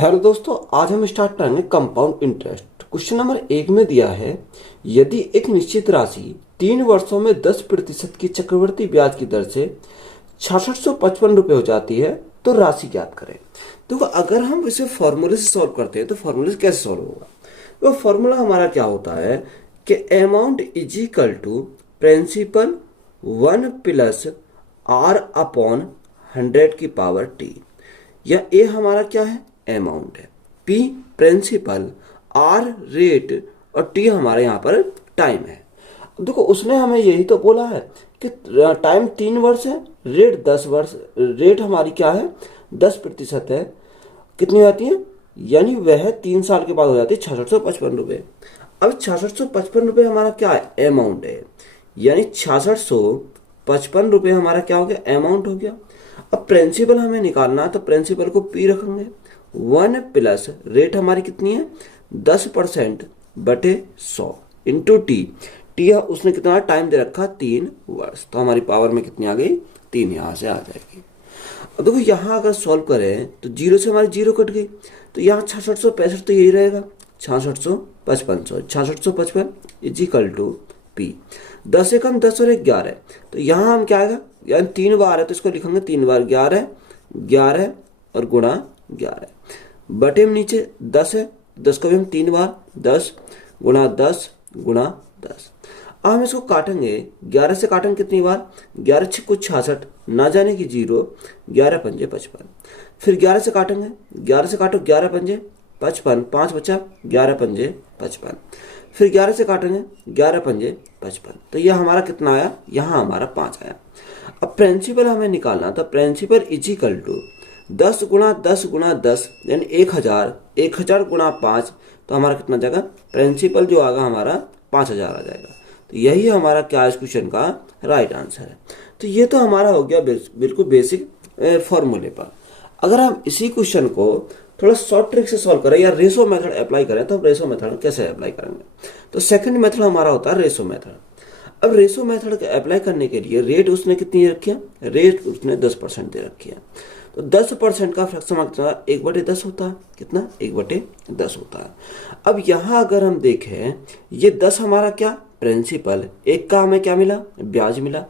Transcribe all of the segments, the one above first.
Hello दोस्तों, आज हम स्टार्ट करेंगे कंपाउंड इंटरेस्ट। क्वेश्चन नंबर 1 में दिया है, यदि एक निश्चित राशि 3 वर्षों में 10% की चक्रवृद्धि ब्याज की दर से 6655 रुपये हो जाती है तो राशि ज्ञात करें। देखो, अगर हम इसे फॉर्मूले से सॉल्व करते हैं तो फॉर्मूले से कैसे सॉल्व होगा। तो फॉर्मूला हमारा क्या होता है कि amount is equal to principal 1 + R/100 या ए हमारा क्या है, अमाउंट है, पी प्रिंसिपल, आर रेट और टी हमारे यहाँ पर टाइम है। देखो, उसने हमें यही तो बोला है कि टाइम 3 वर्ष है, रेट 10 वर्ष, रेट हमारी क्या है 10% है। कितनी आती है, यानी वह 3 साल के बाद हो जाती है 6655 रुपये। अब 6655 रुपये हमारा क्या है, अमाउंट है, यानी 6655 रुपये हमारा क्या हो गया, अमाउंट हो गया। अब प्रिंसिपल हमें निकालना है तो प्रिंसिपल को पी रखेंगे, 1 + रेट हमारी कितनी है 10% बटे 100 इंटू टी। टी उसने कितना टाइम दे रखा 3 वर्ष, तो हमारी पावर में कितनी आ गई 3 यहाँ से आ जाएगी। अब देखो, यहाँ अगर सॉल्व करें तो 0 से हमारी 0 कट गई, तो यहाँ 6665 तो यही रहेगा, 6655 इज इक्वल टू पी। 10 से कम 10 और 11, तो यहाँ हम क्या आएगा, यानी 3 बार है तो इसको लिखेंगे 3 बार 11 11 और गुणा 11 बटे में नीचे 10 है, 10 को भी हम 3 बार 10 गुणा 10 गुणा 10। अब हम इसको काटेंगे, 11 से काटेंगे कितनी बार, 11 × 6 = 66, ना जाने की 0, 11 × 5 = 55। फिर 11 से काटेंगे, 11 से काटो 11 × 5 = 55, 5 बचा, 11 × 5 = 55। फिर 11 से काटेंगे, 11 × 5 = 55, तो यह हमारा कितना आया, यहाँ हमारा 5 आया। अब प्रिंसिपल हमें निकालना, तो प्रिंसिपल इज इक्वल टू 10 × 10 × 10 यानी 1000, 1000 × 5, तो हमारा कितना जाएगा, प्रिंसिपल जो आएगा हमारा 5000 आ जाएगा। तो यही हमारा क्या इस क्वेश्चन का राइट आंसर है। तो ये तो हमारा हो गया बिल्कुल बेसिक फॉर्मूले पर। अगर हम इसी क्वेश्चन को थोड़ा शॉर्ट ट्रिक से सॉल्व करें या रेशो मेथड अप्लाई करें, तो रेशो मेथड कैसे अप्लाई करेंगे, तो सेकंड मेथड हमारा होता है रेशो मेथड। अब रेशो मेथड के अप्लाई करने के लिए रेट उसने कितनी रखी है, रेट उसने 10% दे रखी है, तो 10% का फ्रैक्शन कितना 1/10 होता है, कितना 1/10 होता है। अब यहाँ अगर हम देखें, ये 10 हमारा क्या प्रिंसिपल, एक का हमें क्या मिला, ब्याज मिला,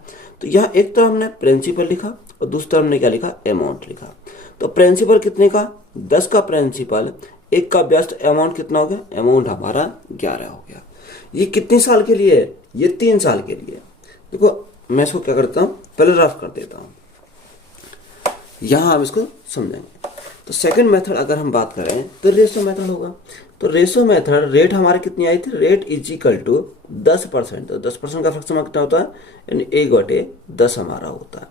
तो यहाँ एक तरफ हमने प्रिंसिपल लिखा और दूसरी तरफ हमने क्या लिखा, अमाउंट लिखा। तो प्रिंसिपल कितने का 10 का प्रिंसिपल, एक का ब्याज, अमाउंट कितना हो गया, अमाउंट हमारा 11 हो गया। ये कितने साल के लिए है, ये 3 साल के लिए। देखो, मैं इसको क्या करता हूँ, पहले रफ कर देता हूँ, यहाँ हम इसको समझेंगे। तो सेकंड मेथड अगर हम बात करें तो रेशो मेथड होगा। तो रेशो मेथड, रेट हमारे कितनी आई थी, रेट इज इक्वल टू 10%, तो 10% का फ्रैक्शन कितना होता है, यानी 1/10 हमारा होता है।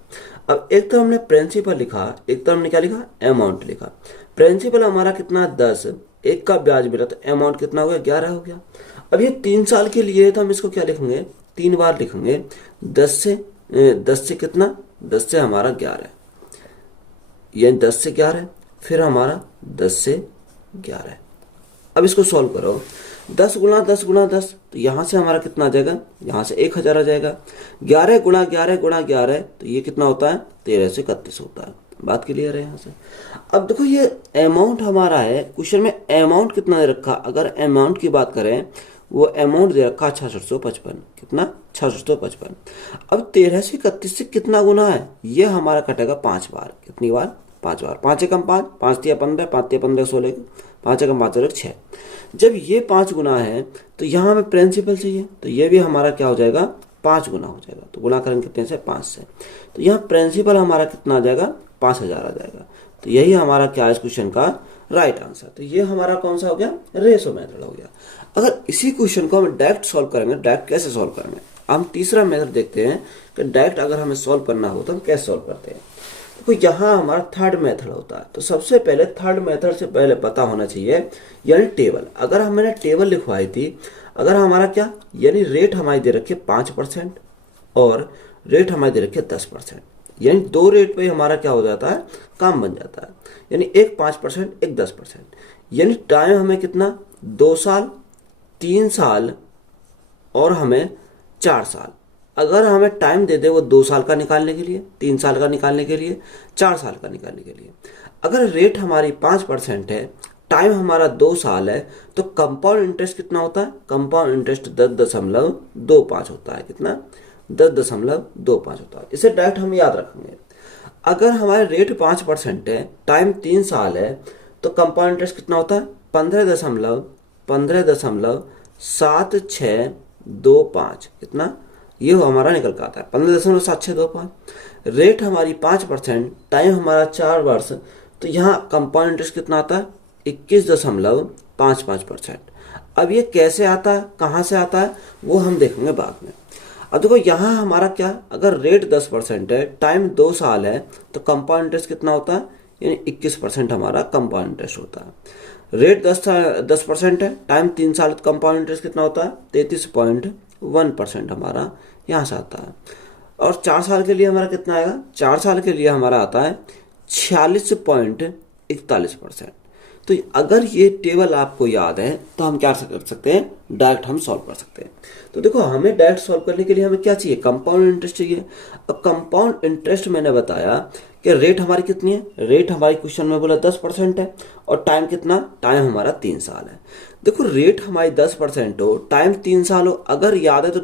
अब एक तरफ हमने प्रिंसिपल लिखा, एक तरफ हमने क्या लिखा, अमाउंट लिखा। प्रिंसिपल हमारा कितना 10, एक का ब्याज मिला, तो अमाउंट कितना हो गया 11 हो गया। अब ये 3 साल के लिए है, तो हम इसको क्या लिखेंगे, 3 बार लिखेंगे, 10 से कितना, 10 से हमारा 11, यानी 10 से 11, फिर हमारा 10 से 11। अब इसको सॉल्व करो, 10 × 10 × 10, तो यहाँ से हमारा कितना आ जाएगा, यहाँ से 1000 आ जाएगा। 11 × 11 × 11, तो ये कितना होता है 13 से 31 होता है। बात क्लियर है यहाँ से। अब देखो, ये अमाउंट हमारा है, क्वेश्चन में अमाउंट कितना दे रखा, अगर अमाउंट की बात करें, वो अमाउंट दे रखा 6655, कितना 6655। अब 13 से 31 से कितना गुना है, ये हमारा कटेगा 5 बार, कितनी बार 5 बार, 5 × 5 5 × 15 5 × 15 16, 5 × 5 = 6। जब ये 5 गुना है तो यहाँ हमें प्रिंसिपल चाहिए, तो ये भी हमारा क्या हो जाएगा 5 गुना हो जाएगा, तो गुना करेंगे कितने से 5 से, तो यहाँ प्रिंसिपल हमारा कितना आ जाएगा 5000 आ जाएगा। तो यही हमारा क्या है इस क्वेश्चन का राइट आंसर। तो ये हमारा कौन सा हो गया, रेशो मेथड हो गया। अगर इसी क्वेश्चन को हम डायरेक्ट सॉल्व करेंगे, डायरेक्ट कैसे सॉल्व करेंगे, हम तीसरा मेथड देखते हैं कि डायरेक्ट अगर हमें सॉल्व करना हो तो हम कैसे सॉल्व करते हैं। तो यहाँ हमारा थर्ड मेथड होता है। तो सबसे पहले थर्ड मेथड से पहले पता होना चाहिए, यानी टेबल। अगर हमने टेबल लिखवाई थी, अगर हमारा क्या, यानी रेट हमारी दे रखी है 5% और रेट हमारी दे रखी है 10%, यानी 2 रेट पे हमारा क्या हो जाता है, काम बन जाता है, यानी एक 5% एक 10%, यानी टाइम हमें कितना 2 साल 3 साल और हमें 4 साल। अगर हमें टाइम दे दे वो 2 साल का निकालने के लिए, 3 साल का निकालने के लिए, 4 साल का निकालने के लिए। अगर रेट हमारी 5% है, टाइम हमारा 2 साल है, तो कंपाउंड इंटरेस्ट कितना होता है? कंपाउंड इंटरेस्ट 10.25 होता है। कितना? 10.25 होता है। इसे डायरेक्ट हम याद रखेंगे। अगर हमारे रेट 5% है, टाइम 3 साल है, तो कंपाउंड इंटरेस्ट कितना होता है? 15.7625। कितना? ये हमारा निकल कर आता है 15.7625। रेट हमारी 5%, टाइम हमारा 4 वर्ष, तो यहाँ कंपाउंड इंटरेस्ट कितना आता है? 21.55%। अब ये कैसे आता है, कहाँ से आता है, वो हम देखेंगे बाद में। अब देखो यहाँ हमारा क्या, अगर रेट 10% है, टाइम 2 साल है, तो कंपाउंड इंटरेस्ट कितना होता है? यानी 21% हमारा कंपाउंड इंटरेस्ट होता है। रेट 10% है, टाइम 3 साल, तो कंपाउंड इंटरेस्ट कितना होता है? 33.1% हमारा यहाँ से आता है। और 4 साल के लिए हमारा कितना आएगा? 4 साल के लिए हमारा आता है 46.41%। तो अगर ये टेबल आपको याद है तो हम क्या कर सकते हैं? डायरेक्ट हम सॉल्व कर सकते हैं। तो देखो, हमें डायरेक्ट सॉल्व करने के लिए हमें क्या चाहिए? कंपाउंड इंटरेस्ट चाहिए। अब कंपाउंड इंटरेस्ट मैंने बताया कि रेट हमारी कितनी है? रेट हमारी क्वेश्चन में बोला 10% है, और टाइम कितना? टाइम हमारा 3 साल है। देखो, रेट हमारी 10% हो, टाइम 3 साल हो, अगर याद है तो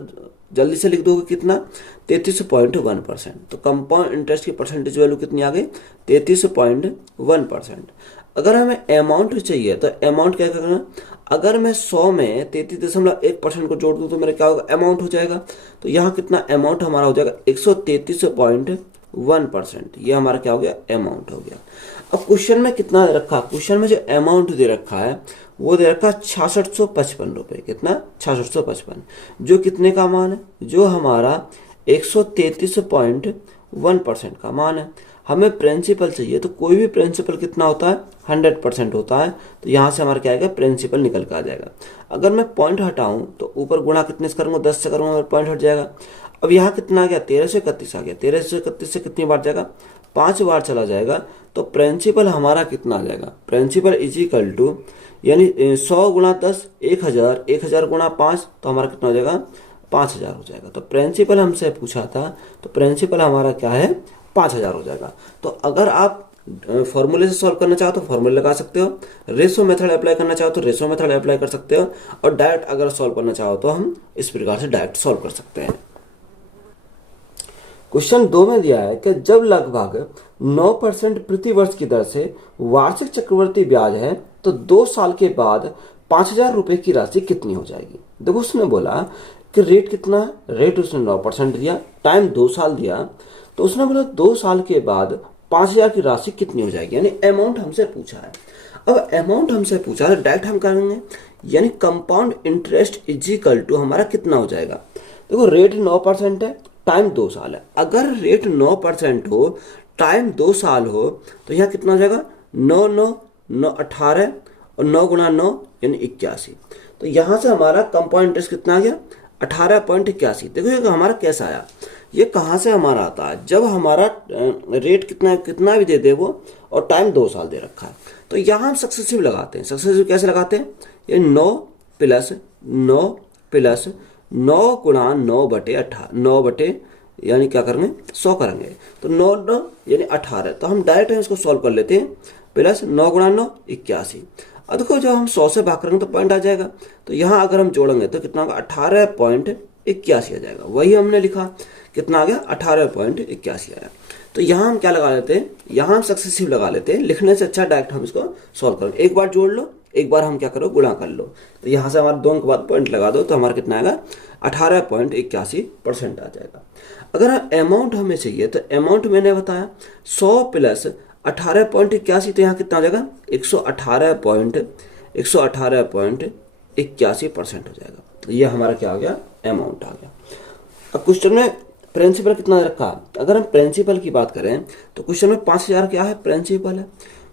जल्दी से लिख दोगे कितना? 33.1%। तो कंपाउंड इंटरेस्ट की परसेंटेज वैल्यू कितनी आ गई? 33.1%। अगर हमें अमाउंट चाहिए तो अमाउंट क्या करना? अगर मैं 100 में 33.1% को जोड़ दूं तो मेरा क्या होगा? अमाउंट हो जाएगा। तो यहाँ कितना अमाउंट हमारा हो जाएगा? 133.1%। ये हमारा क्या हो गया? अमाउंट हो गया। अब क्वेश्चन में कितना दे रखा? क्वेश्चन में जो अमाउंट दे रखा है वो दे रखा 6655 रुपये। कितना? 6655। जो कितने का मान है? जो हमारा 133.1% का मान है। हमें प्रिंसिपल चाहिए, तो कोई भी प्रिंसिपल कितना होता है? 100% होता है। तो यहाँ से हमारा क्या आएगा? प्रिंसिपल निकल कर आ जाएगा। अगर मैं पॉइंट हटाऊं तो ऊपर गुणा कितने से करूंगा? 10 से करूंगा, पॉइंट हट जाएगा। अब यहाँ कितना आ गया? 1331 आ गया। 1331 से कितनी बार जाएगा? 5 बार चला जाएगा। तो प्रिंसिपल हमारा कितना आ जाएगा? प्रिंसिपल इज इक्वल टू, यानी 100 गुणा 10 1000, 1000 गुणा 5, तो हमारा कितना हो जाएगा? 5000 हो जाएगा। तो प्रिंसिपल हमसे पूछा था, तो प्रिंसिपल हमारा क्या है? 5000 हो जाएगा। तो अगर आप फॉर्मूले से सॉल्व करना चाहो तो फॉर्मूले लगा सकते हो, रेशो मेथड अप्लाई करना चाहो तो रेशो मेथड अप्लाई कर सकते हो, और डायरेक्ट अगर सॉल्व करना चाहो तो हम इस प्रकार से डायरेक्ट सॉल्व कर सकते हैं। क्वेश्चन 2 में दिया है कि जब लगभग 9% प्रति वर्ष की दर से वार्षिक चक्रवृद्धि ब्याज है तो 2 साल के बाद 5000 रुपए की राशि कितनी हो जाएगी? देखो, उसने बोला कि रेट कितना है? रेट उसने 9% दिया, टाइम 2 साल दिया, तो उसने बोला 2 साल के बाद 5000 की राशि कितनी हो जाएगी, यानी अमाउंट हमसे पूछा है। अब अमाउंट हमसे पूछा है, डायरेक्ट हम करेंगे, यानी compound interest is equal to हमारा कितना हो जाएगा? देखो, रेट 9% है, टाइम 2 साल है। अगर रेट 9% हो, टाइम 2 साल हो, तो यहाँ कितना हो जाएगा? 9 9 9 18, और 9 गुणा 9 यानी 81। तो यहाँ से हमारा कंपाउंड इंटरेस्ट कितना आ गया? 18.81। देखो ये हमारा कैसा आया? ये कहाँ से हमारा आता है? जब हमारा रेट कितना भी दे दे वो, और टाइम 2 साल दे रखा है, तो यहाँ हम सक्सेसिव लगाते हैं। सक्सेसिव कैसे लगाते हैं? ये 9 प्लस 9 गुणा 9/18 यानी क्या करेंगे? 100 करेंगे। तो 9 9 यानी 18, तो हम डायरेक्ट इसको सॉल्व कर लेते हैं। प्लस 9 गुणा 9 81। अब देखो, जब हम 100 से भाग करेंगे तो पॉइंट आ जाएगा। तो यहाँ अगर हम जोड़ेंगे तो कितना होगा? 18.81 आ जाएगा। वही हमने लिखा, कितना आ गया? 18.81 आया। तो यहाँ हम क्या लगा लेते हैं? यहाँ हम सक्सेसिव लगा लेते हैं। लिखने से अच्छा डायरेक्ट हम इसको सॉल्व करेंगे। एक बार जोड़ लो, एक बार हम क्या करो? गुणा कर लो। तो यहाँ से हमारे 2 अंक बाद पॉइंट लगा दो, तो हमारा कितना आएगा? 18.81% आ जाएगा। अगर अमाउंट हमें चाहिए तो अमाउंट मैंने बताया 100 प्लस 18.81, तो यहाँ कितना हो जाएगा? 118.81% हो जाएगा। तो ये हमारा क्या आ गया? अमाउंट आ गया। अब क्वेश्चन में प्रिंसिपल कितना रखा? अगर हम प्रिंसिपल की बात करें तो क्वेश्चन में 5000 क्या है? प्रिंसिपल है।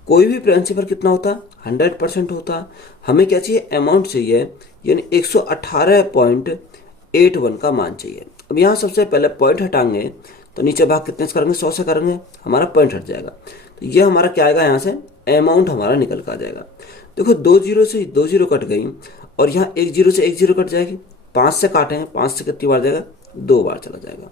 कोई भी प्रिंसिपल कितना होता है? 100% होता है। हमें क्या चाहिए? अमाउंट चाहिए, यानी 118.81 का मान चाहिए। अब यहाँ सबसे पहले पॉइंट हटाएंगे तो नीचे भाग कितने से करेंगे? 100 से करेंगे, हमारा पॉइंट हट जाएगा। तो ये हमारा क्या आएगा? यहाँ से अमाउंट हमारा निकल कर आ जाएगा। देखो, 2 0 से 2 0 कट गई, और यहाँ 1 0 से 1 0 कट जाएगी। 5 से काटेंगे, 5 से कितनी बार जाएगा? 2 बार चला जाएगा।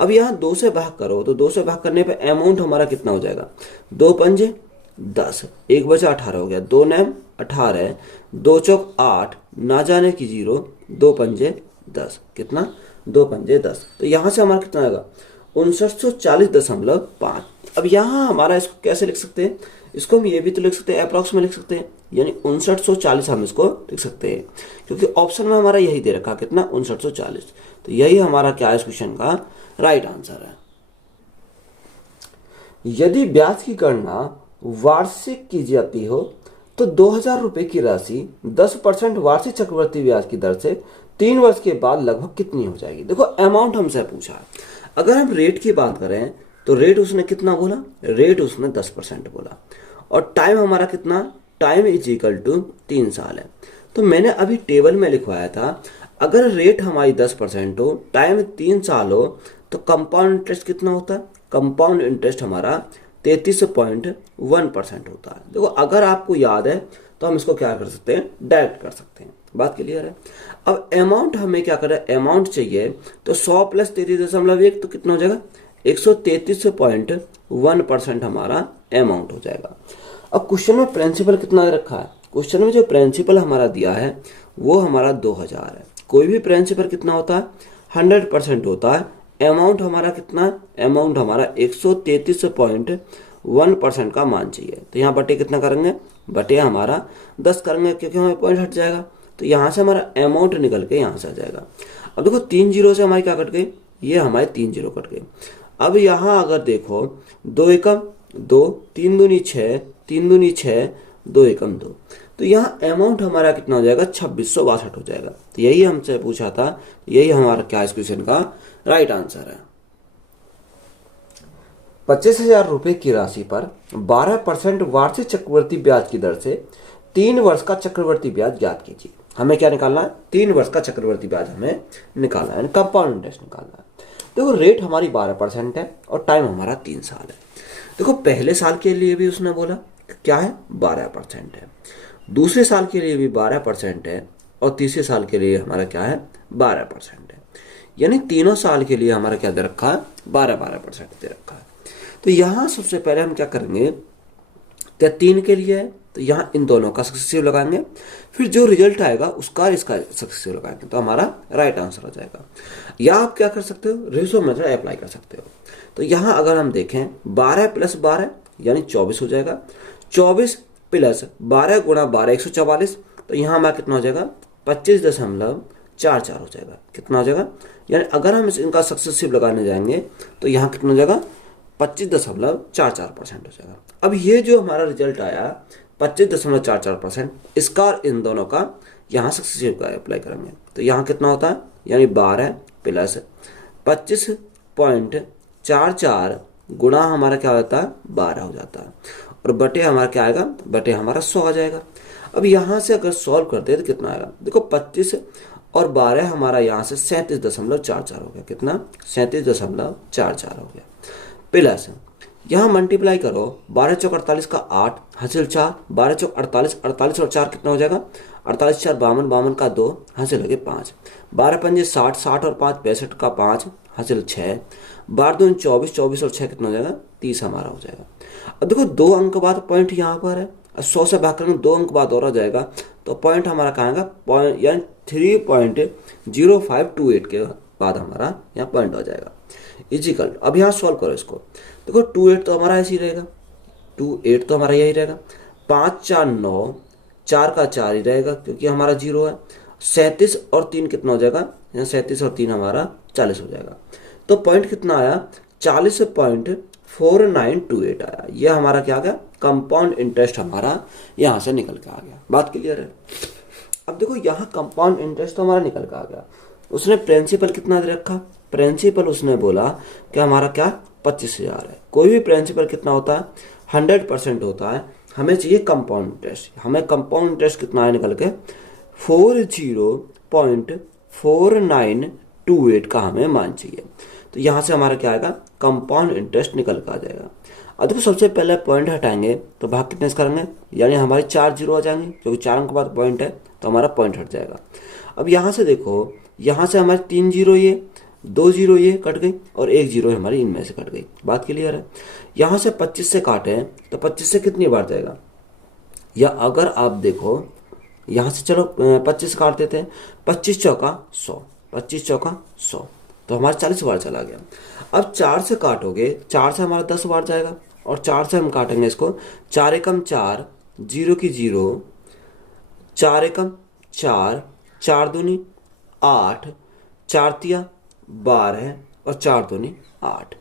अब यहाँ 2 से भाग करो, तो 2 से भाग करने पे अमाउंट हमारा कितना हो जाएगा? 2 पंजे 10, 1 बचा 18 हो गया, 2 9 18, 2 चौक 8, ना जाने की 0, 2 पंजे 10, कितना 2 पंजे 10। तो यहाँ से हमारा कितना आएगा 5940.5। अब यहाँ हमारा इसको कैसे लिख सकते हैं, इसको हम ये भी तो लिख सकते हैं, अप्रॉक्स में लिख सकते हैं, यानी 5940 हम इसको लिख सकते हैं, क्योंकि ऑप्शन में हमारा यही दे रखा कितना 5940। तो यही हमारा क्या है इस क्वेश्चन का राइट आंसर है। यदि ब्याज की गणना वार्षिक की जाती हो तो 2000 रुपए की राशि 10% वार्षिक चक्रवृद्धि ब्याज की दर से 3 वर्ष के बाद लगभग कितनी हो जाएगी। देखो अमाउंट हमसे पूछा, अगर हम रेट की बात करें तो रेट उसने कितना बोला, रेट उसने 10% बोला, और टाइम हमारा कितना, टाइम इज इक्वल टू 3 साल है। तो मैंने अभी टेबल में लिखवाया था, अगर रेट हमारी 10% हो, टाइम 3 साल हो, तो कंपाउंड इंटरेस्ट कितना होता है, कंपाउंड इंटरेस्ट हमारा 33.1% होता है। देखो अगर आपको याद है तो हम इसको क्या कर सकते हैं, डायरेक्ट कर सकते हैं, बात क्लियर है। अब अमाउंट हमें क्या करें, अमाउंट चाहिए, तो 100 प्लस 33.1 तो कितना हो जाएगा 133.1% हमारा अमाउंट हो जाएगा। अब क्वेश्चन में प्रिंसिपल कितना रखा है, क्वेश्चन में जो प्रिंसिपल हमारा दिया है वो हमारा 2000 है। कोई भी प्रिंसिपल कितना होता है 100% होता है। अमाउंट हमारा कितना, अमाउंट हमारा 133.1% का मान चाहिए। तो यहाँ बटे कितना करेंगे, बटे हमारा 10 करेंगे, क्योंकि हमें पॉइंट हट जाएगा, तो यहाँ से हमारा अमाउंट निकल के यहाँ से आ जाएगा। अब देखो 3 जीरो से हमारी क्या कट गई, ये हमारे 3 जीरो कट गए। अब यहाँ अगर देखो 2 एकम 2, 3 दूनी 6, 3 दूनी 6, 2 एकम 2, तो यहाँ अमाउंट हमारा कितना हो जाएगा 2662 हो जाएगा। तो यही हमसे पूछा था, यही हमारा क्या इस क्वेश्चन का राइट आंसर है। 25,000 रुपए की राशि पर 12% वार्षिक चक्रवृद्धि ब्याज की दर से 3 वर्ष का चक्रवृद्धि ब्याज ज्ञात कीजिए। हमें क्या निकालना है, 3 वर्ष का चक्रवृद्धि ब्याज हमें निकालना है, कंपाउंड इंटरेस्ट निकालना है। देखो रेट हमारी 12% है और टाइम हमारा 3 साल है। देखो पहले साल के लिए भी उसने बोला क्या है 12% है, दूसरे साल के लिए भी 12% है, और तीसरे साल के लिए हमारा क्या है 12% है, यानी तीनों साल के लिए हमारा क्या दे रखा है 12% दे रखा है। तो यहाँ सबसे पहले हम क्या करेंगे, क्या 3 के लिए है तो यहाँ इन दोनों का सक्सेसिव लगाएंगे, फिर जो रिजल्ट आएगा उसका इसका सक्सेसिव लगाएंगे, तो हमारा राइट आंसर हो जाएगा। या आप क्या कर सकते हो, रेशो मेथड अप्लाई कर सकते हो। तो यहाँ अगर हम देखें 12 प्लस 12 यानी 24 हो जाएगा, 24 प्लस 12 गुणा 12 144, तो यहाँ हमारा कितना हो जाएगा 25.44 हो जाएगा, कितना हो जाएगा, यानी अगर हम इनका सक्सेसिव लगाने जाएंगे तो यहाँ कितना हो जाएगा 25.44% हो जाएगा। अब ये जो हमारा रिजल्ट आया 25.44%, इसका इन दोनों का यहाँ सक्सेसिव का अप्लाई करेंगे, तो यहाँ कितना होता है, यानी 12 प्लस 25.44 गुणा हमारा क्या होता है 12 हो जाता है, और बटे हमारा क्या आएगा, बटे हमारा 100 आ जाएगा। अब यहाँ से अगर सॉल्व करते हैं तो कितना आएगा, देखो 25 और 12 हमारा यहाँ से 37.44 हो गया, कितना 37.44 हो गया, प्लस यहाँ मल्टीप्लाई करो 12 चौक 48 का 8 हासिल 4, 12 चौक 48, 48 और 4 कितना हो जाएगा 48 4 52, 52 का 2 हासिल लगे 5, 12 पंजे 60, 60 और 5 65 का 5 हासिल 6, 12 दूनी 24, 24 और 6 कितना हो जाएगा 30 हमारा हो जाएगा। अब देखो 2 अंक बाद पॉइंट यहाँ पर है, 100 से भाग करेंगे 2 अंक बाद और आ जाएगा, तो पॉइंट हमारा कहाँ आएगा, पॉइंट यानी 3.0528 के बाद हमारा यहाँ पॉइंट आ जाएगा इजिकल। अब यहाँ सॉल्व करो इसको, देखो 28 तो हमारा ऐसे ही रहेगा, 28 तो हमारा यही रहेगा, 5 4 9, 4 का 4 ही रहेगा क्योंकि हमारा 0 है, 37 और 3 कितना हो जाएगा, यहाँ 37 और 3 हमारा 40 हो जाएगा, तो पॉइंट कितना आया 40.4928 आया। ये हमारा क्या आ गया, कंपाउंड इंटरेस्ट हमारा यहाँ से निकल के आ गया, बात क्लियर है। अब देखो यहाँ कंपाउंड इंटरेस्ट तो हमारा निकल के आ गया, उसने प्रिंसिपल कितना दे रखा, प्रिंसिपल उसने बोला कि हमारा क्या 25,000 है। कोई भी प्रिंसिपल कितना होता है 100% होता है, हमें चाहिए कंपाउंड इंटरेस्ट, हमें कंपाउंड इंटरेस्ट कितना है निकल के 40.4928 का हमें मान चाहिए, तो यहाँ से हमारा क्या आएगा कंपाउंड इंटरेस्ट निकल कर आ जाएगा। अब देखो सबसे पहले पॉइंट हटाएंगे तो भाग कितने से करेंगे, यानी हमारे 4 जीरो आ जाएंगे क्योंकि 4 अंक के बाद पॉइंट है तो हमारा पॉइंट हट जाएगा। अब यहाँ से देखो, यहाँ से हमारे 3 जीरो, ये 2 जीरो ये कट गई और 1 जीरो हमारी इनमें से कट गई। बात क्लियर है। यहाँ से 25 से काटे तो 25 से कितनी बार जाएगा, या अगर आप देखो यहाँ से चलो 25 काट देते हैं, 25 चौका 100, 25 चौका 100, तो हमारा 40 बार चला गया। अब 4 से काटोगे, 4 से हमारा 10 बार जाएगा और 4 से हम काटेंगे इसको, 4 एकम 4, 0 की 0, 4 एकम 4, 4 दूनी 8, 4 तिया 12 और 4 दूनी 8।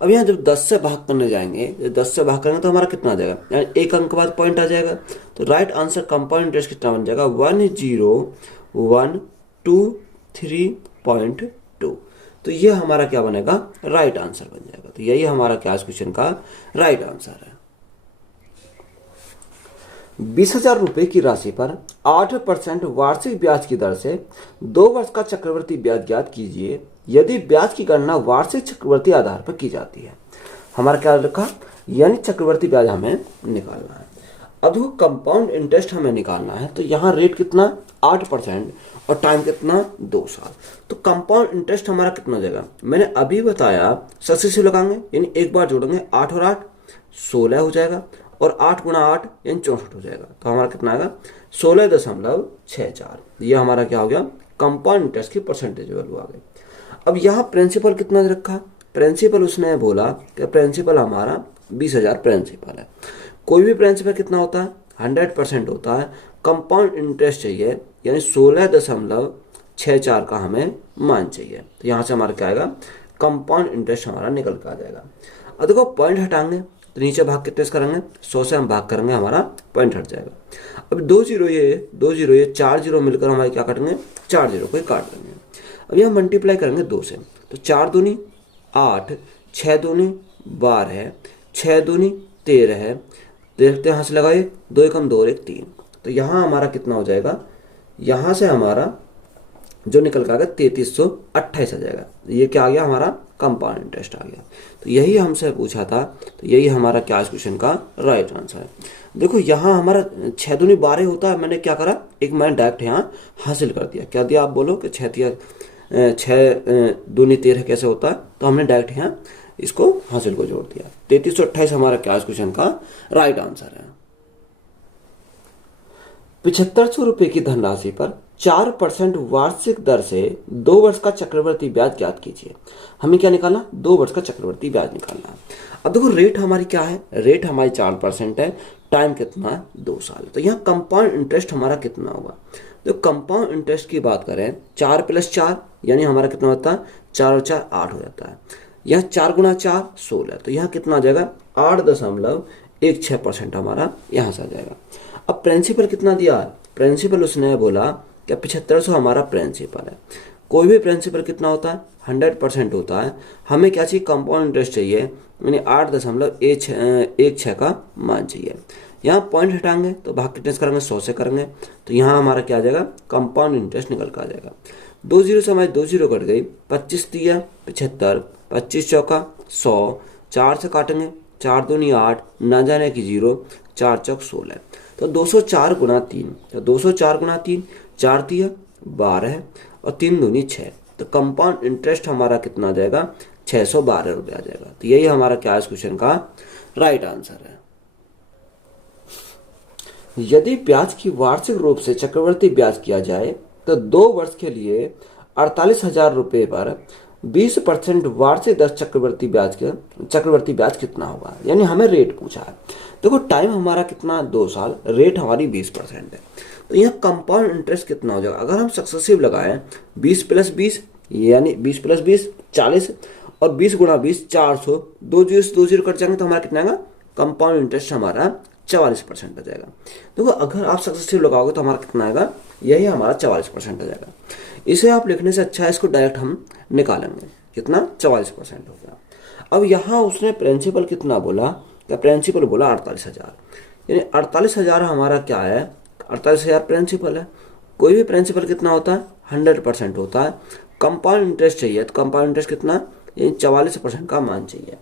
अब यहाँ जब 10 से भाग करने जाएंगे, 10 से भाग करेंगे तो हमारा कितना आ जाएगा, यानी एक अंक बाद पॉइंट आ जाएगा। तो राइट आंसर कंपाउंड इंटरेस्ट कितना बन जाएगा, 10,123.2। तो ये हमारा क्या बनेगा, राइट आंसर बन जाएगा। तो यही हमारा क्या इस क्वेश्चन का राइट आंसर है। 20,000 रुपए की राशि पर 8% वार्षिक ब्याज की दर से 2 वर्ष का चक्रवृद्धि ब्याज ज्ञात कीजिए यदि ब्याज की गणना वार्षिक चक्रवृद्धि आधार पर की जाती है। हमारा क्या रखा, यानी चक्रवृद्धि ब्याज हमें निकालना है। अब देखो कंपाउंड इंटरेस्ट हमें निकालना है, तो यहाँ रेट कितना 8% और टाइम कितना 2 साल। तो कंपाउंड इंटरेस्ट हमारा कितना हो जाएगा, मैंने अभी बताया सक्सेसिव लगाएंगे, यानी एक बार जोड़ेंगे 8 और 8 16 हो जाएगा और 8 गुणा 8 यानी 64 हो जाएगा। तो हमारा कितना आएगा 16.64। ये हमारा क्या हो गया, कंपाउंड इंटरेस्ट की परसेंटेज वैल्यू आ गई। अब यहाँ प्रिंसिपल कितना रखा, प्रिंसिपल उसने बोला कि प्रिंसिपल हमारा 20,000 प्रिंसिपल है। कोई भी प्रिंसिपल कितना होता है 100% होता है। कंपाउंड इंटरेस्ट चाहिए यानी 16.64 का हमें मान चाहिए। तो यहाँ से हमारा क्या आएगा, कंपाउंड इंटरेस्ट हमारा निकल कर आ जाएगा। अब देखो पॉइंट हटाएंगे तो नीचे भाग कितने से करेंगे, 100 से हम भाग करेंगे, हमारा पॉइंट हट जाएगा। अब 2 जीरो ये 4 जीरो मिलकर हमारे क्या काटेंगे, 4 जीरो को ही काट देंगे। अब यह मल्टीप्लाई करेंगे 2 से, तो 4 दूनी 8, 6 दूनी 12, 6 दूनी 13 है। देखते हैं यहाँ से लगाइए, 2 एकम 2 और 1 3। तो यहाँ हमारा कितना हो जाएगा, यहाँ से हमारा जो निकल कर आ गया 3328 आ जाएगा। ये क्या आ गया, हमारा कंपाउंड इंटरेस्ट आ गया। तो यही हमसे पूछा था, तो यही हमारा क्या इस क्वेश्चन का राइट आंसर है। देखो यहाँ हमारा 6 दूनी 12 होता है, मैंने क्या करा, एक मैंने डायरेक्ट यहाँ हासिल कर दिया। क्या दिया आप बोलो कि 6 दूनी 13 कैसे होता है, तो हमने डायरेक्ट यहाँ इसको हासिल को जोड़ दिया। 3328 हमारा क्या इस क्वेश्चन का राइट आंसर है। 7500 रुपए की धनराशि पर 4% वार्षिक दर से 2 वर्ष का चक्रवृद्धि ब्याज ज्ञात कीजिए। हमें क्या निकालना, 2 वर्ष का चक्रवृद्धि ब्याज निकालना है। अब देखो रेट हमारी क्या है, रेट हमारी 4% है, टाइम कितना 2 साल। तो यहाँ कंपाउंड इंटरेस्ट हमारा कितना होगा, तो कंपाउंड इंटरेस्ट की बात करें 4 + 4 यानी हमारा कितना होता है, 4 और 4 8 हो जाता है। यहाँ 4 गुणा 4 16, तो यहाँ कितना आ जाएगा 8.16% हमारा यहाँ से आ जाएगा। अब प्रिंसिपल कितना दिया, प्रिंसिपल उसने बोला कि 7500 हमारा प्रिंसिपल है। कोई भी प्रिंसिपल कितना होता है 100% होता है। हमें क्या चाहिए, कंपाउंड इंटरेस्ट चाहिए, यानी 8.16 का मान चाहिए। यहाँ पॉइंट हटाएंगे तो भाग कितने से करेंगे, 100 से करेंगे। तो यहाँ हमारा क्या आ जाएगा, कंपाउंड इंटरेस्ट निकल कर आ जाएगा। 2 जीरो से हमारी 2 जीरो कट गई, 25 दिया 75, 25 चौका 100, 4 से काटेंगे, 4 दूनी 8, ना जाने की 0, 4 चौक 16। तो 204 गुणा 3, तो 204 गुणा 3, 4 दिया 12 और 3 दूनी 6। तो कंपाउंड इंटरेस्ट हमारा कितना आ जाएगा, 612 रुपये आ जाएगा। तो यही हमारा क्या इस क्वेश्चन का राइट आंसर है। यदि ब्याज की वार्षिक रूप से चक्रवृद्धि ब्याज किया जाए तो 2 वर्ष के लिए 48,000 रुपये पर 20% वार्षिक दर चक्रवृद्धि ब्याज कितना होगा, यानी हमें रेट पूछा है। देखो टाइम हमारा कितना 2 साल, रेट हमारी 20% है। तो यहाँ कंपाउंड इंटरेस्ट कितना हो जाएगा, अगर हम सक्सेसिव लगाएं 20 + 20 यानी 20 + 20 40 और 20 गुणा 20 400, 2 जीरो कट जाएंगे तो हमारा कितना आएगा, कंपाउंड इंटरेस्ट हमारा 44% आ जाएगा। देखो अगर आप सक्सेसिव लगाओगे तो हमारा कितना आएगा, यही हमारा 44% आ जाएगा। इसे आप लिखने से अच्छा है इसको डायरेक्ट हम निकालेंगे, कितना 44% हो गया। अब यहाँ उसने प्रिंसिपल कितना बोला, क्या प्रिंसिपल बोला 48,000, यानी 48,000 हमारा क्या है, 48,000 प्रिंसिपल है। कोई भी प्रिंसिपल कितना होता है 100% होता है। कंपाउंड इंटरेस्ट चाहिए तो कंपाउंड इंटरेस्ट कितना, यानी 44% का मान चाहिए।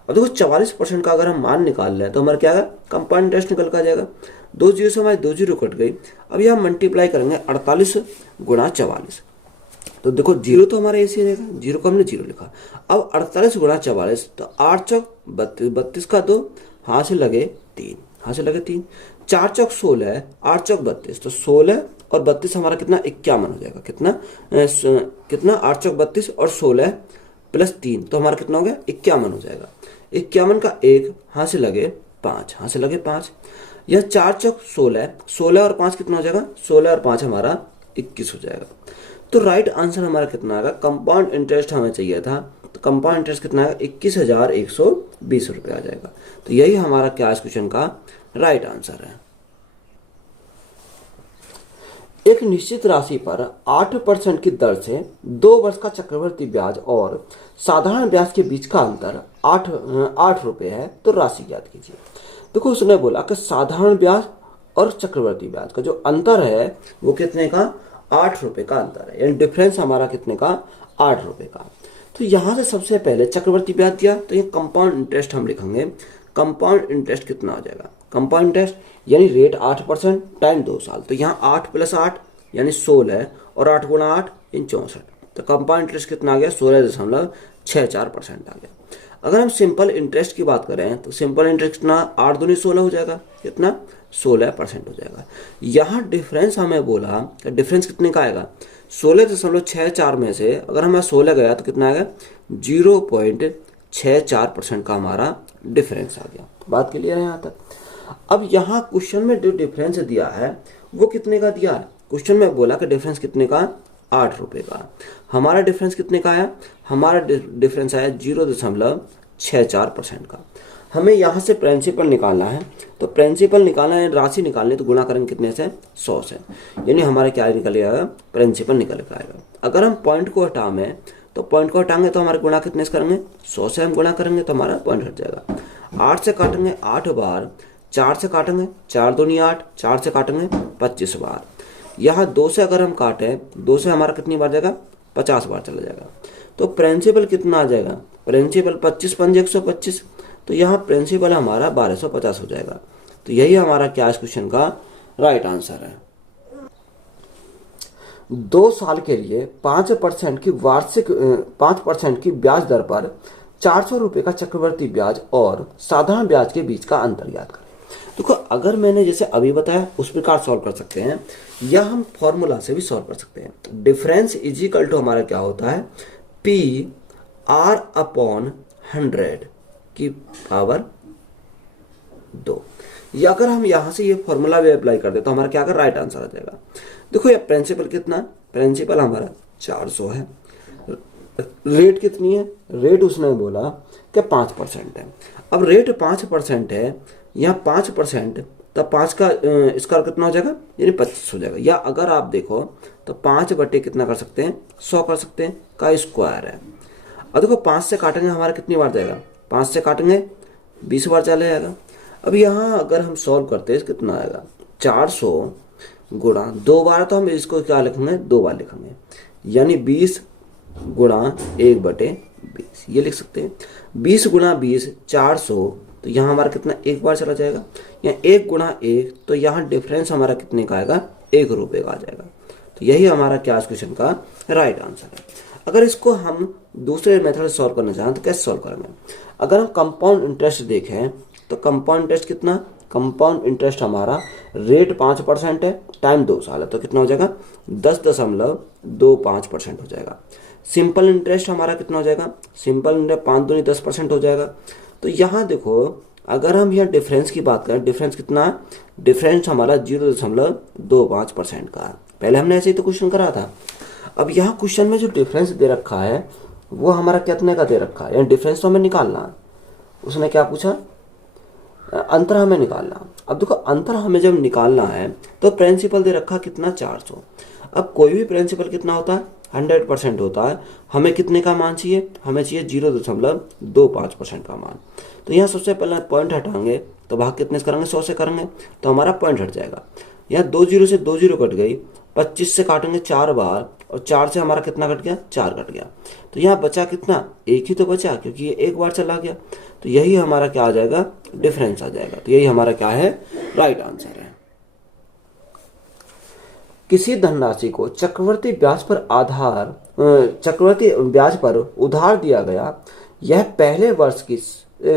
अब देखो 44% का अगर हम मान निकाल लें तो हमारा क्या है, कंपाउंड इंटरेस्ट निकल कर जाएगा। 2 जीरो से हमारी 2 जीरो कट गई। अब यह मल्टीप्लाई करेंगे 48 गुणा 44, तो देखो जीरो तो हमारा ऐसे रहेगा, जीरो को हमने जीरो लिखा। अब 48 गुणा 44, तो 8 चौक 32, 32 का 2, हाथ से लगे 3, हाथ से लगे 3, 4 चौक 16, 8 चौक 32, तो 16 और 32 हमारा कितना 51 हो जाएगा। कितना कितना 8 चौक 32 और 16 प्लस 3, तो हमारा कितना हो गया 51 हो जाएगा। 51 का 1, हाथ से लगे 5, हाथ से लगे 5, यह 4 चौक 16, 16 और 5 कितना हो जाएगा, 16 और 5 हमारा 21 हो जाएगा। तो राइट आंसर हमारा कितना आएगा, कंपाउंड इंटरेस्ट हमें चाहिए था, तो कंपाउंड इंटरेस्ट कितना आएगा 21,120 रुपये आ जाएगा। तो यही हमारा क्या इस क्वेश्चन का राइट आंसर है। एक निश्चित राशि पर 8% की दर से 2 वर्ष का चक्रवृद्धि ब्याज और साधारण ब्याज के बीच का अंतर 8 रुपये है, तो राशि ज्ञात कीजिए। देखो उसने बोला कि साधारण ब्याज और चक्रवृद्धि ब्याज का जो अंतर है वो कितने का 8 रुपये का अंतर है, यानी डिफरेंस हमारा कितने का 8 रुपये का। तो यहाँ से सबसे पहले चक्रवृद्धि ब्याज दिया, तो ये कंपाउंड इंटरेस्ट हम लिखेंगे। कंपाउंड इंटरेस्ट कितना हो जाएगा, कंपाउंड इंटरेस्ट यानी रेट 8% टाइम 2 साल, तो यहाँ 8 + 8 यानी 16 और 8 × 8 = 64, तो कंपाउंड इंटरेस्ट कितना आ गया 16.64% आ गया। अगर हम सिंपल इंटरेस्ट की बात करें तो सिंपल इंटरेस्ट कितना 8 दूनी 16 हो जाएगा, कितना 16% हो जाएगा। यहाँ डिफरेंस हमें बोला डिफरेंस कितने का आएगा 16.64 में से अगर हमें 16 गया तो कितना आएगा 0.64% का हमारा डिफरेंस आ गया। बात क्लियर है यहाँ तक। अब यहाँ क्वेश्चन में जो डिफरेंस दिया है वो कितने का दिया है, क्वेश्चन में बोला कि डिफरेंस कितने का 8 रुपये का। हमारा डिफरेंस कितने का आया, हमारा डिफरेंस आया 0.64% का। हमें यहाँ से प्रिंसिपल निकालना है, तो प्रिंसिपल निकालना है राशि निकालनी, तो गुणा करेंगे कितने से 100 से, यानी हमारा क्या निकल आएगा प्रिंसिपल निकल कर आएगा। अगर हम पॉइंट को हटाएं तो पॉइंट को हटाएंगे तो हमारे गुणा कितने से करेंगे 100 से हम गुणा करेंगे तो हमारा पॉइंट हट जाएगा। 8 से काटेंगे 8 बार, 4 से काटेंगे 4 दूनी 8, 4 से काटेंगे 25 बार। यहाँ 2 से अगर हम काटें 2 से हमारा कितनी बार जाएगा 50 बार चला जाएगा। तो प्रिंसिपल कितना आ जाएगा, प्रिंसिपल 25 × 5 = 125, तो यहाँ प्रिंसिपल हमारा 1250 हो जाएगा। तो यही हमारा क्या इस क्वेश्चन का राइट आंसर है। 2 साल के लिए 5% की वार्षिक 5% की ब्याज दर पर 400 रुपये का चक्रवृद्धि ब्याज और साधारण ब्याज के बीच का अंतर ज्ञात करें। देखो अगर मैंने जैसे अभी बताया उस प्रकार सॉल्व कर सकते हैं, या हम फॉर्मूला से भी सॉल्व कर सकते हैं। डिफरेंस = हमारा क्या होता है PR/100 की पावर 2। या अगर हम यहां से ये फॉर्मूला भी अप्लाई कर दे तो हमारा क्या कर राइट आंसर आ जाएगा। देखो ये प्रिंसिपल कितना, प्रिंसिपल हमारा 400 है, रेट कितनी है, रेट उसने बोला कि 5% है। अब रेट 5% है, यहाँ 5% तब 5 का इसका कितना हो जाएगा यानी 25 हो जाएगा। या अगर आप देखो तो 5 बटे कितना कर सकते हैं 100 कर सकते हैं का स्क्वायर है। अब देखो 5 से काटेंगे हमारा कितनी बार जाएगा, 5 से काटेंगे 20 बार चला जाएगा। अब यहाँ अगर हम सॉल्व करते हैं कितना आएगा 400 गुणा 2 बार, तो हम इसको क्या लिखेंगे 2 बार लिखेंगे, यानी 20 गुणा 1/20 ये लिख सकते हैं। 20 गुणा 20 400, तो यहाँ हमारा कितना 1 बार चला जाएगा, या 1 गुणा 1, तो यहाँ डिफरेंस हमारा कितने का आएगा 1 रुपये का आ जाएगा। तो यही हमारा क्या इस क्वेश्चन का राइट आंसर है। अगर इसको हम दूसरे मेथड से सॉल्व करना चाहें तो कैसे सॉल्व करेंगे। अगर हम कंपाउंड इंटरेस्ट देखें तो कंपाउंड इंटरेस्ट कितना, कंपाउंड इंटरेस्ट हमारा रेट 5% है, टाइम 2 साल है, तो कितना हो जाएगा 10.25% हो जाएगा। सिंपल इंटरेस्ट हमारा कितना हो जाएगा, सिंपल इंटरेस्ट 5 दूनी 10% हो जाएगा। तो यहाँ देखो अगर हम यहाँ डिफरेंस की बात करें, डिफरेंस कितना, डिफरेंस हमारा 0.25% का है। पहले हमने ऐसे ही तो क्वेश्चन करा था। अब यहाँ क्वेश्चन में जो डिफरेंस दे रखा है वो हमारा कितने का दे रखा है, यानी डिफरेंस तो हमें निकालना है। उसने क्या पूछा, अंतर हमें निकालना। अब देखो अंतर हमें जब निकालना है तो प्रिंसिपल दे रखा कितना 400। अब कोई भी प्रिंसिपल कितना होता है 100% होता है, हमें कितने का मान चाहिए, हमें चाहिए 0.25% का मान। तो यहाँ सबसे पहले पॉइंट हटाएंगे तो भाग कितने से करेंगे 100 से करेंगे, तो हमारा पॉइंट हट जाएगा। यहाँ 2 0 से 2 0 कट गई, 25 से काटेंगे 4 बार, और 4 से हमारा कितना कट गया 4 कट गया। तो यहाँ बचा कितना, 1 ही तो बचा, क्योंकि ये 1 बार चला गया। तो यही हमारा क्या आ जाएगा डिफरेंस आ जाएगा। तो यही हमारा क्या है राइट आंसर है। किसी धनराशि को चक्रवृद्धि ब्याज पर उधार दिया गया, यह पहले वर्ष की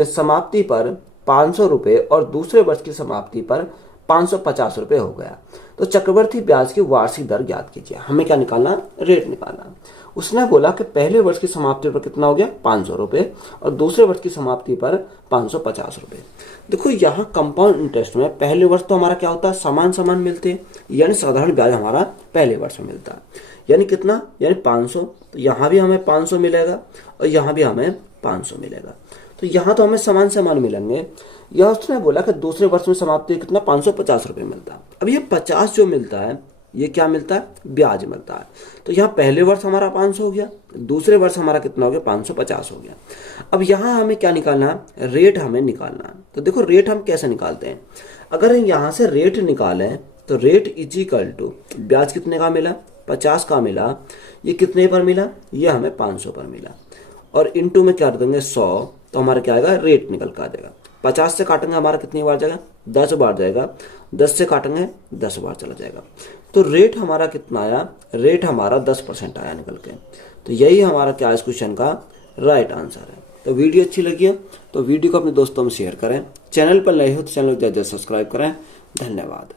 समाप्ति पर 500 रुपये और दूसरे वर्ष की समाप्ति पर 550 रुपये हो गया। तो चक्रवृद्धि ब्याज की वार्षिक दर ज्ञात कीजिए। हमें क्या निकालना, रेट निकालना। उसने बोला कि पहले वर्ष की समाप्ति पर कितना हो गया, 500 रुपये और दूसरे वर्ष की समाप्ति पर 550 रुपये। देखो यहाँ कंपाउंड इंटरेस्ट में पहले वर्ष तो हमारा क्या होता है, समान समान मिलते हैं, यानी साधारण ब्याज हमारा पहले वर्ष में मिलता है। यानी कितना, यानी 500। तो यहाँ भी हमें 500 मिलेगा और यहाँ भी हमें 500 मिलेगा। तो यहाँ तो हमें समान समान मिलेंगे। यह उसने बोला कि दूसरे वर्ष में समाप्ति कितना, 550 रुपये मिलता है। अब ये 50 जो मिलता है ये क्या मिलता है, ब्याज मिलता है। तो यहाँ पहले वर्ष हमारा 500 हो गया, दूसरे वर्ष हमारा कितना हो गया, 550 हो गया। अब यहाँ हमें क्या निकालना है, रेट हमें निकालना है। तो देखो रेट हम कैसे निकालते हैं, अगर हम यहाँ से रेट निकालें तो रेट इज इक्वल टू ब्याज कितने का मिला, 50 का मिला, ये कितने पर मिला, ये हमें 500 पर मिला, और इंटू में क्या देंगे 100, तो हमारा क्या आएगा, रेट निकल कर आ जाएगा। 50 से काटेंगे हमारा कितनी बार जाएगा, 10 बार जाएगा, 10 से काटेंगे 10 बार चला जाएगा। तो रेट हमारा कितना आया, रेट हमारा 10% आया निकल के। तो यही हमारा क्या इस क्वेश्चन का राइट आंसर है। तो वीडियो अच्छी लगी है तो वीडियो को अपने दोस्तों में शेयर करें, चैनल पर नए हो तो चैनल को जल्द सब्सक्राइब करें। धन्यवाद।